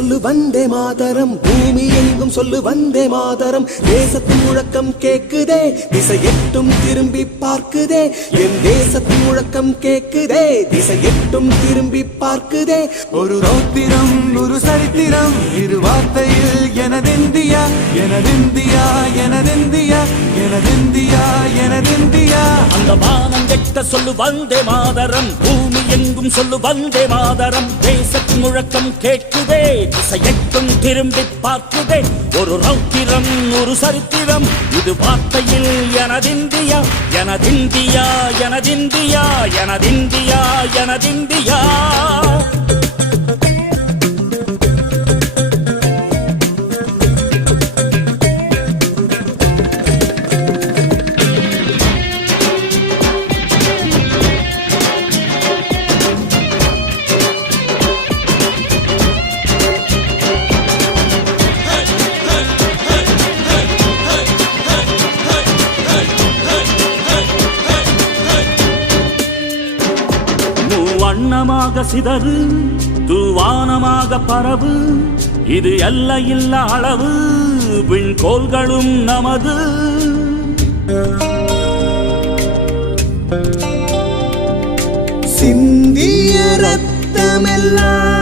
சொல்லு வந்தே மாதரம், பூமி எங்கும் சொல்லு வந்தே மாதரம். தேசத்தின் முழக்கம் கேக்குதே, திசை எட்டும் திரும்பி பார்க்குதே. என் தேசத்தின் முழக்கம் கேக்குதே, திசை எட்டும் திரும்பி பார்க்குதே. ஒரு ரௌத்திரம் ஒரு சரித்திரம், இரு வார்த்தையில் எனதிந்தியா எனதிந்தியா எனதிந்தியா எனதிந்தியா எனதிந்தியா. அந்த வானம் எட்ட சொல்லு வந்தே மாதரம், பூமி எங்கும் சொல்லு வந்தே மாதரம். தேசத்தின் முழக்கம் கேட்குதே, திசை எட்டும் திரும்பி பார்க்குதே. ஒரு ரௌத்திரம் ஒரு சரித்திரம், இது வார்த்தையில் எனதிந்தியா எனதிந்தியா எனதிந்தியா எனதிந்தியா எனதிந்தியா. வண்ணமாக சிதறு தூவானமாக பரவு, இது எல்லையில்ல அளவு, விண்கோள்களும் நமது. சிந்திய ரத்தமெல்லாம்